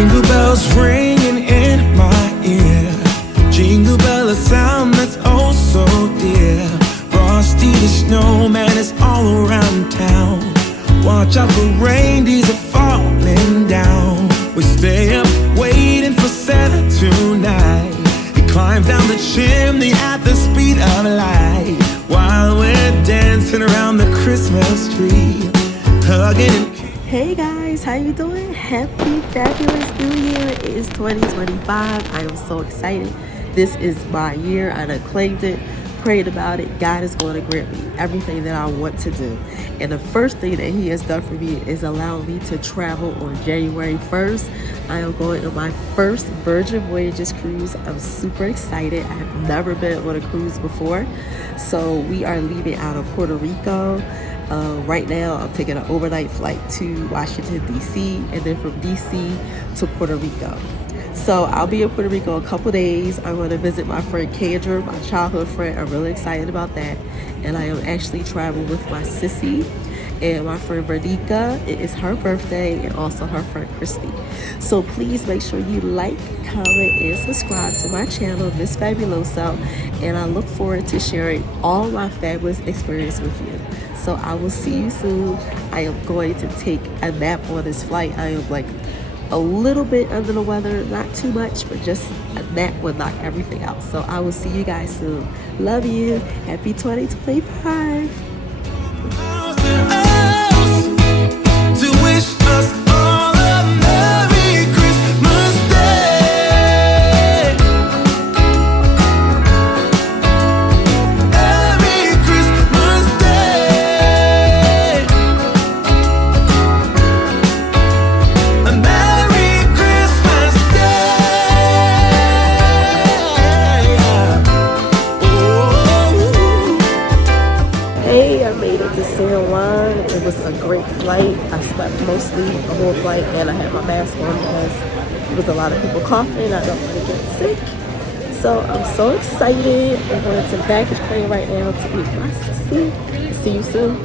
Jingle bells ringing in my ear. Jingle bell, a sound that's oh so dear. Frosty the snowman is all around town. Watch out for reindeers are falling down. We stay up waiting for Santa tonight. He climbs down the chimney at the speed of light, while we're dancing around the Christmas tree, hugging and... Hey guys, how you doing? Happy fabulous new year. It is 2025. I am so excited. This is my year. I done claimed it, prayed about it. God is going to grant me everything that I want to do. And the first thing that he has done for me is allow me to travel on January 1st. I am going on my first Virgin Voyages cruise. I'm super excited. I have never been on a cruise before. So we are leaving out of Puerto Rico. Right now I'm taking an overnight flight to Washington DC, and then from DC to Puerto Rico. So I'll be in Puerto Rico a couple days. I'm going to visit my friend Kendra, my childhood friend. I'm really excited about that. And I am actually traveling with my sissy and my friend Vernica. It is her birthday, and also her friend Christy. So please make sure you like, comment, and subscribe to my channel, Miss Fabuloso. And I look forward to sharing all my fabulous experience with you. So I will see you soon. I am going to take a nap on this flight. I am like a little bit under the weather, not too much, but just a nap will knock everything out. So I will see you guys soon. Love you. Happy 2025. It was a great flight. I slept mostly the whole flight, and I had my mask on because there was a lot of people coughing. I don't want to get sick. So I'm so excited. I'm going to the baggage claim right now to meet my sissy. See you soon.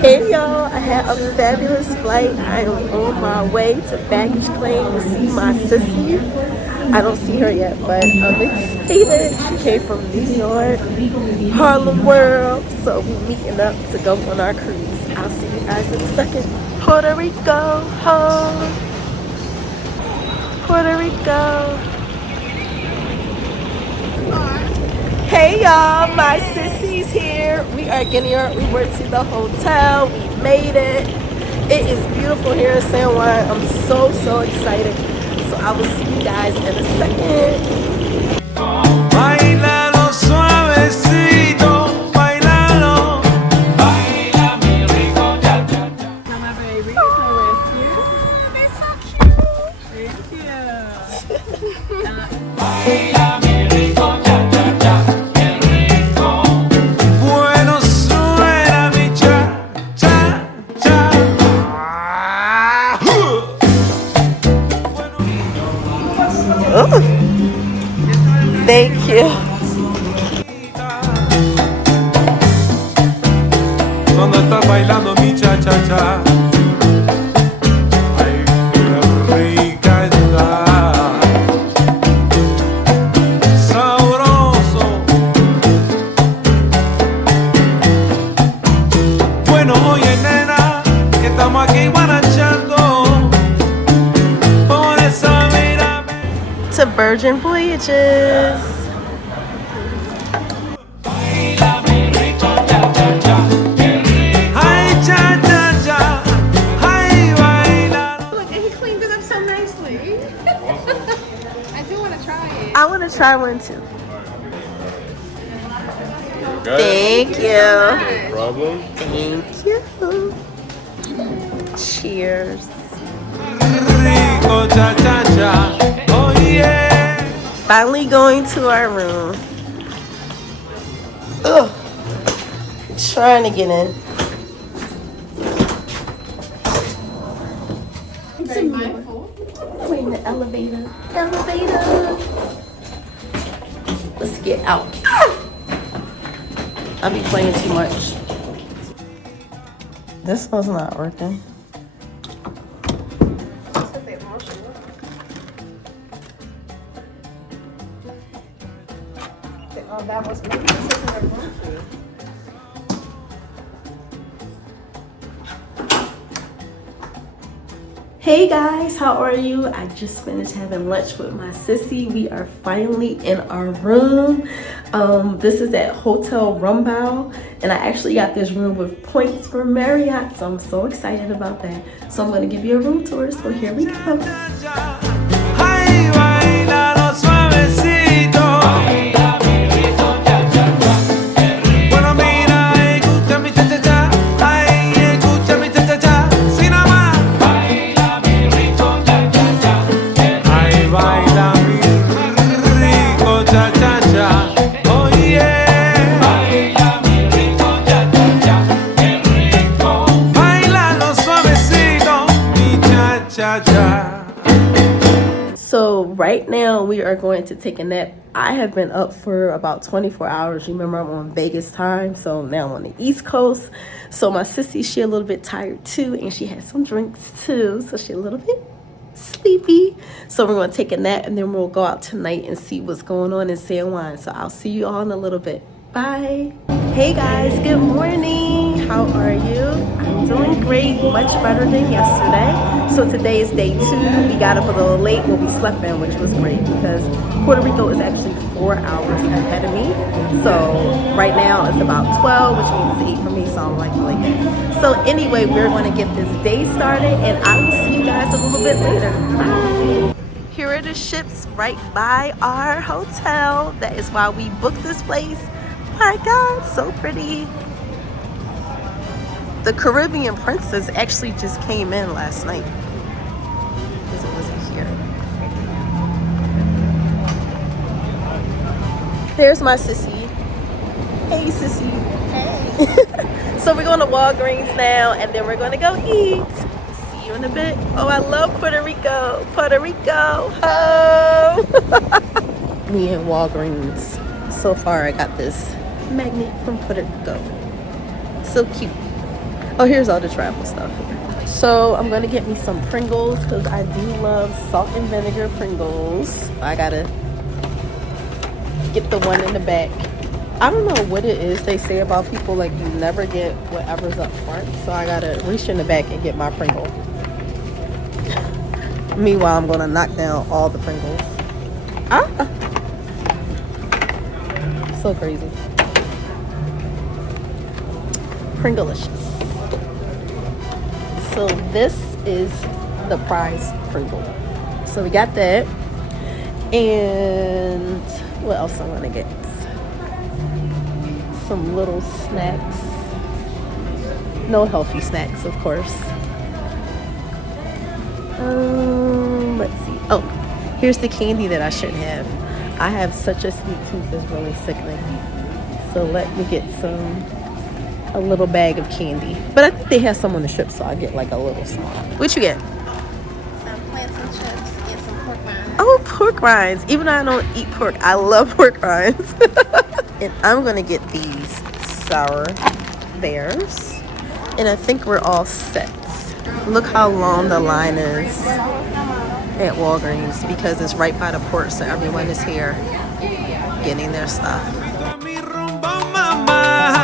Hey y'all, I had a fabulous flight. I am on my way to baggage claim to see my sissy. I don't see her yet, but I'm excited. She came from New York, Harlem World, so we're meeting up to go on our cruise. I'll see you guys in a second. Puerto Rico, home. Puerto Rico. Hey y'all, my sissy's here. We are getting here. We went to the hotel. We made it. It is beautiful here in San Juan. I'm so excited. So I will see you guys in a second. Bailalo suavecito, bailalo. Baila mi rico, cha cha cha. My baby, so rescue. They're so cute. Thank you. Baila mi rico, cha cha cha. Thank you. ¿Dónde estás bailando mi cha cha cha? Ay, qué rica está. Sabroso. Bueno, oye nena, que estamos aquí guarachando. Por esa mírame. To Virgin Voyages. I want to try one too. Okay. Thank you. No problem. Thank you. Cheers. Rico, cha cha cha. Oh yeah. Finally going to our room. Ugh. Trying to get in. It's a mindful. Wait in the elevator. Elevator. Let's get out. I'll be playing too much. This one's not working. That was maybe this isn't a grocery. Hey guys, how are you? I just finished having lunch with my sissy. We are finally in our room. This is at Hotel Rumbau, and I actually got this room with points for Marriott, so I'm so excited about that. So I'm gonna give you a room tour, so here we go. So right now we are going to take a nap. I have been up for about 24 hours. Remember, I'm on Vegas time, so now I'm on the East Coast. So my sissy, she a little bit tired too, and she had some drinks too, so she a little bit sleepy. So we're going to take a nap, and then we'll go out tonight and see what's going on in San Juan. So I'll see you all in a little bit. Bye. Hey guys, good morning. How are you? I'm doing great, much better than yesterday. So today is day 2. We got up a little late, but we slept in, which was great because Puerto Rico is actually 4 hours ahead of me. So right now it's about 12, which means it's 8 for me, so I'm like really good. So anyway, we're going to get this day started, and I will see you guys a little bit later. Bye. Here are the ships right by our hotel. That is why we booked this place. My God, so pretty. The Caribbean Princess actually just came in last night because it wasn't here. There's my sissy. Hey sissy. Hey. So we're going to Walgreens now, and then we're going to go eat. See you in a bit. Oh, I love Puerto Rico. Puerto Rico. Oh. Me and Walgreens. So far I got this magnet from Puerto Rico. So cute. Oh, here's all the travel stuff here. So I'm gonna get me some Pringles because I do love salt and vinegar Pringles. I gotta get the one in the back. I don't know what it is they say about people, like you never get whatever's up front, so I gotta reach in the back and get my Pringle. Meanwhile, I'm gonna knock down all the Pringles. So crazy. Pringlicious. So this is the prize Pringle. So we got that. And what else I'm gonna get? Some little snacks. No healthy snacks, of course. Let's see. Oh, here's the candy that I should have. I have such a sweet tooth, it's really sickening. So let me get a little bag of candy. But I think they have some on the ship, so I get like a little small. What you get? Some plantain chips and some pork rinds. Oh, pork rinds. Even though I don't eat pork, I love pork rinds. And I'm gonna get these sour bears. And I think we're all set. Look how long the line is at Walgreens because it's right by the port, so everyone is here getting their stuff.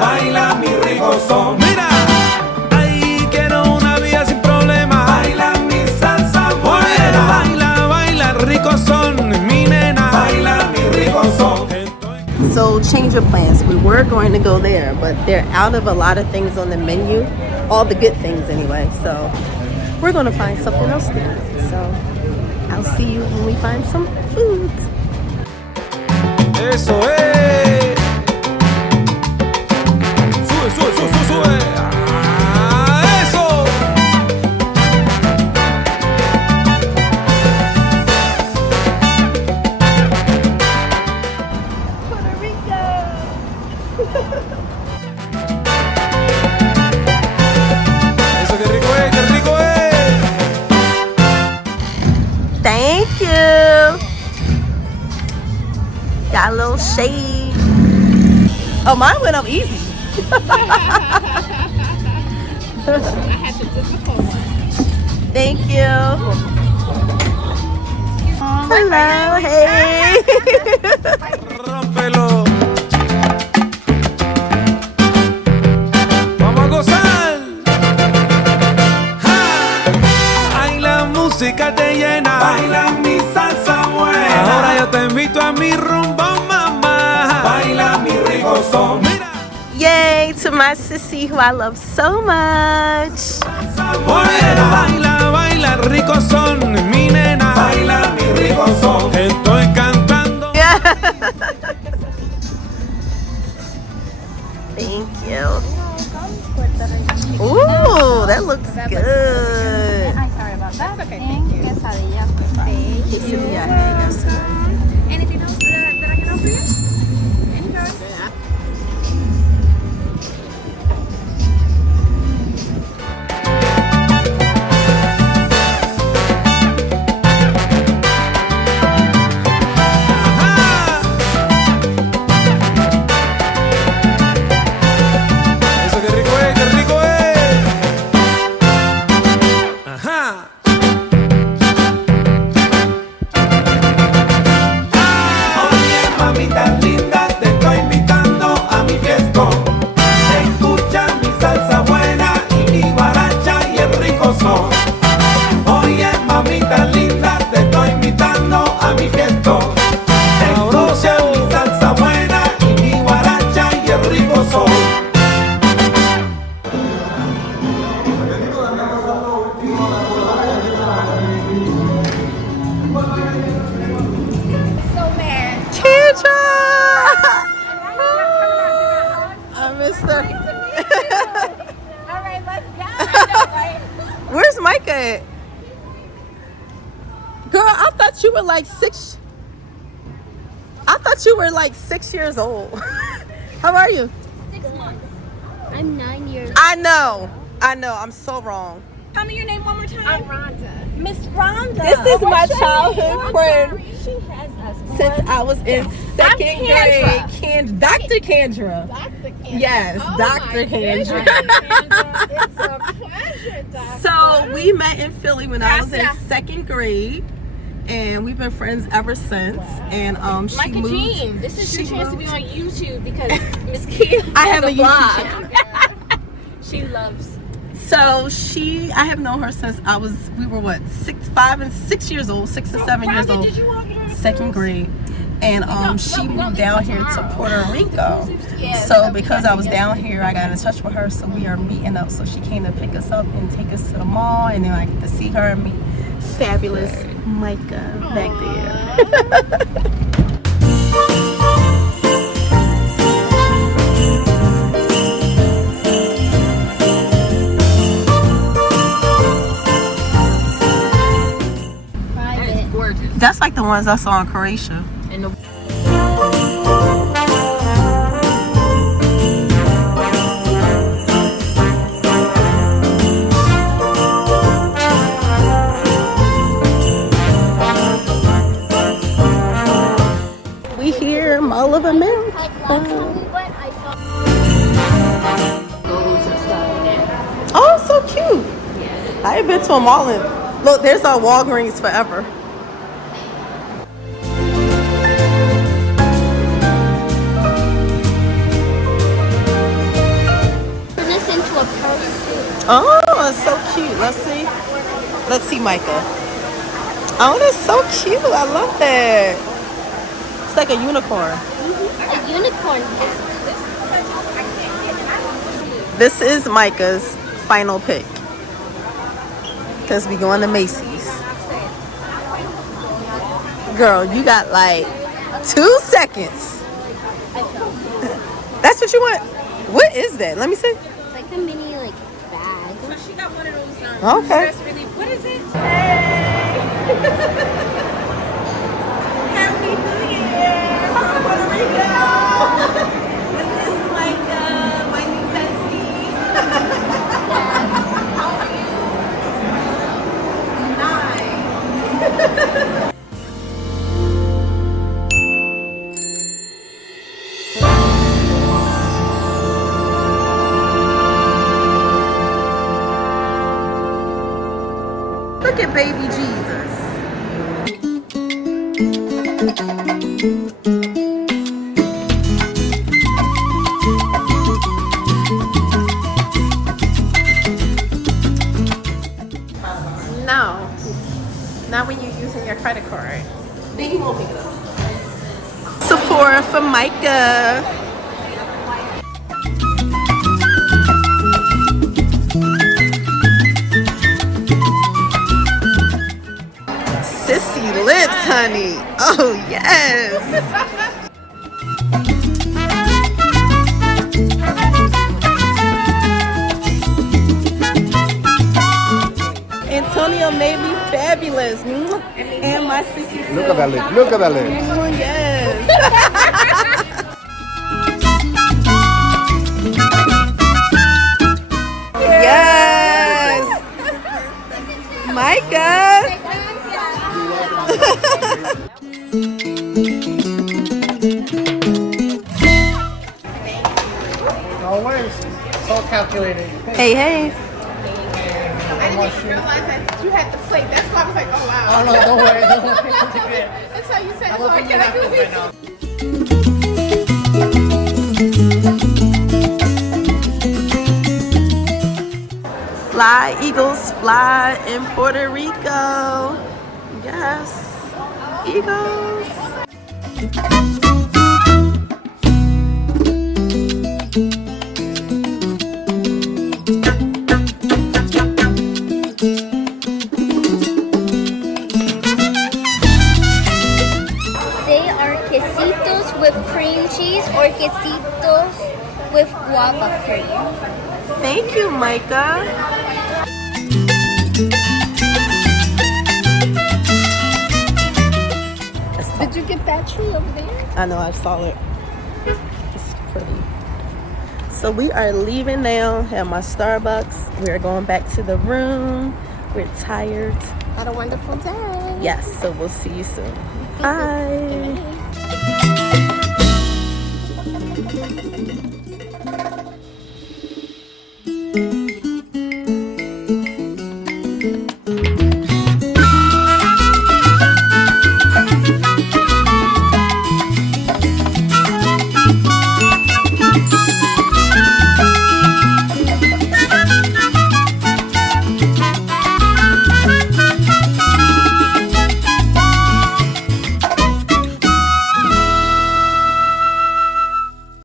Baila mi rico son. Mira, ahí quiero una vida sin problema. Baila mi salsa buena. Baila, baila rico son, mi nena. Baila mi rico son. So change of plans. We were going to go there, but they're out of a lot of things on the menu. All the good things anyway. So we're going to find something else to eat. So I'll see you when we find some food. Eso es. Sube, sube, sube, sube. Ah, eso. Puerto Rico. Eso, qué rico es, qué rico es. Thank you. Got a little shade. Oh, mine went up easy. I had the difficult one. Thank you. Hello, hey. Rómpelo. Vamos a gozar. ¡Ja! Ay, la música te llena. Baila mi salsa buena. Ahora yo te invito a mi rumba, mamá. Baila mi rico son. Mira. Yay to my sissy who I love so much. Baila, baila, baila, rico son, mi nena. Baila mi rico son. Estoy cantando. Yeah. Thank you. Ooh, that looks good. I'm sorry about that. Okay, thank you. Quesadillas, thank you. Quesadilla, hey, that's good. Anything else that I can offer you? Anything? Eso qué rico es, qué rico es. Ajá. Oye, mamita linda, te estoy invitando a mi fiesta. Escucha mi salsa buena y mi guaracha y el rico son. Oye, mamita linda, te estoy invitando a mi fiesta. Escucha mi salsa buena y mi guaracha y el rico son. So mad. Kendra! I missed her. All right, let's go. I know, right? Where's Micah at? Girl, I thought you were like 6. I thought you were like 6 years old. How are you? 6 months. I'm 9 years. I know. I'm so wrong. Tell me your name one more time. I'm Rhonda. Miss Rhonda. This is my What's your childhood name? friend. I'm sorry. She has us. Since I was in second Kendra. grade. Dr. Kendra. Dr. Kendra. Yes, Oh Dr. my goodness, Kendra. Kendra. It's a pleasure, Doctor. So we met in Philly when I was in Yes. second grade. And we've been friends ever since. And she Micah moved. Jean, this is your she chance to be moved. on YouTube because Miss Kia I have has a YouTube blog. channel. She loves. So I have known her since we were what, 6 years old, 6 and 7 years old, Did you walk in her second grade. And she moved down here to Puerto Rico. Yes. So because I was down here, I got in touch with her. So we are meeting up. So she came to pick us up and take us to the mall. And then I get to see her and meet fabulous Micah back there. Private. Gorgeous. That's like the ones I saw in Croatia. And the We here, Mall of America. goes and stuff. Oh, so cute. I ain't been to a mall in. Look, there's a Walgreens forever. Turn this into a purse. Oh, it's so cute. Let's see Micah. Oh, that's so cute. I love that. It's like a unicorn. A unicorn hat. This is Micah's final pick. Because we going to Macy's. Girl, you got like 2 seconds. That's what you want? What is that? Let me see. It's like a mini bag. So she got one of those Okay. dress really. What is it? Happy New Year from Puerto Rico. This is Micah, my new bestie. How are you? 9. from Micah. Sissy lips, honey. Oh, yes. Antonio made me fabulous. And my sissy. Look at that lip. Look at that lip. Yes. Yes. Micah. Always. It's all calculated. Hey, hey. I didn't realize that you had the plate. That's why I was like, oh wow. Oh, no, don't worry. Don't worry. That's how you said it. I So will I bring you can that food right now. Fly, Eagles, fly in Puerto Rico. Yes, Eagles. They are quesitos with cream cheese or quesitos with guava cream. Thank you, Micah. Did you get that tree over there? I know, I saw it. It's pretty. So we are leaving now. Have my Starbucks. We are going back to the room. We're tired. Had a wonderful day. Yes, so we'll see you soon. Bye.